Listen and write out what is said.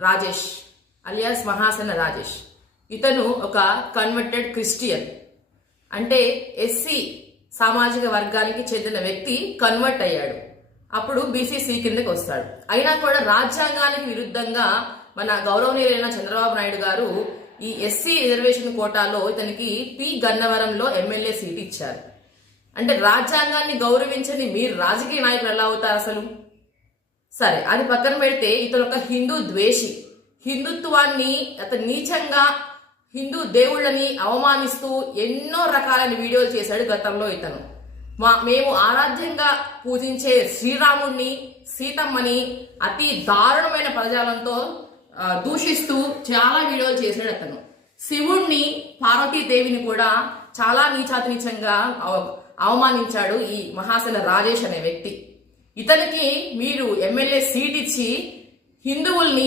Rajesh alias Mahasena Rajesh. ఇతను ఒక converted Christian. అంటే ఎస్సీ సామాజిక వర్గానికి చెందిన వ్యక్తి కన్వర్ట్ అయ్యాడు. అప్పుడు బీసీసీ కిందకి వస్తాడు. అయినా కూడా రాజ్యాంగానికి విరుద్ధంగా మన గౌరవనీయులైన చంద్రబాబు నాయుడు గారు ఈ ఎస్సీ రిజర్వేషన్ కోటాలో ఇతనికి పి గన్నవరంలో ఎమ్మెల్యే సీట్ ఇచ్చారు. అంటే రాజ్యాంగాన్ని గౌరవించని మీరు రాజకీయ నాయకులు ఎలా అవుతారు అసలు? సరే, అది పక్కన పెడితే ఇతను ఒక హిందూ ద్వేషి. హిందుత్వాన్ని అతను నీచంగా హిందూ దేవుళ్ళని అవమానిస్తూ ఎన్నో రకాలైన వీడియోలు చేశాడు గతంలో ఇతను. మేము ఆరాధ్యంగా పూజించే శ్రీరాముడిని, సీతమ్మని అతి దారుణమైన పదజాలంతో దూషిస్తూ చాలా వీడియోలు చేశాడు అతను. శివుణ్ణి, పార్వతీదేవిని కూడా చాలా నీచాతినీచంగా అవమానించాడు ఈ మహాసేన రాజేష్ అనే వ్యక్తి. ఇతనికి మీరు ఎమ్మెల్యే సీట్ ఇచ్చి హిందువుల్ని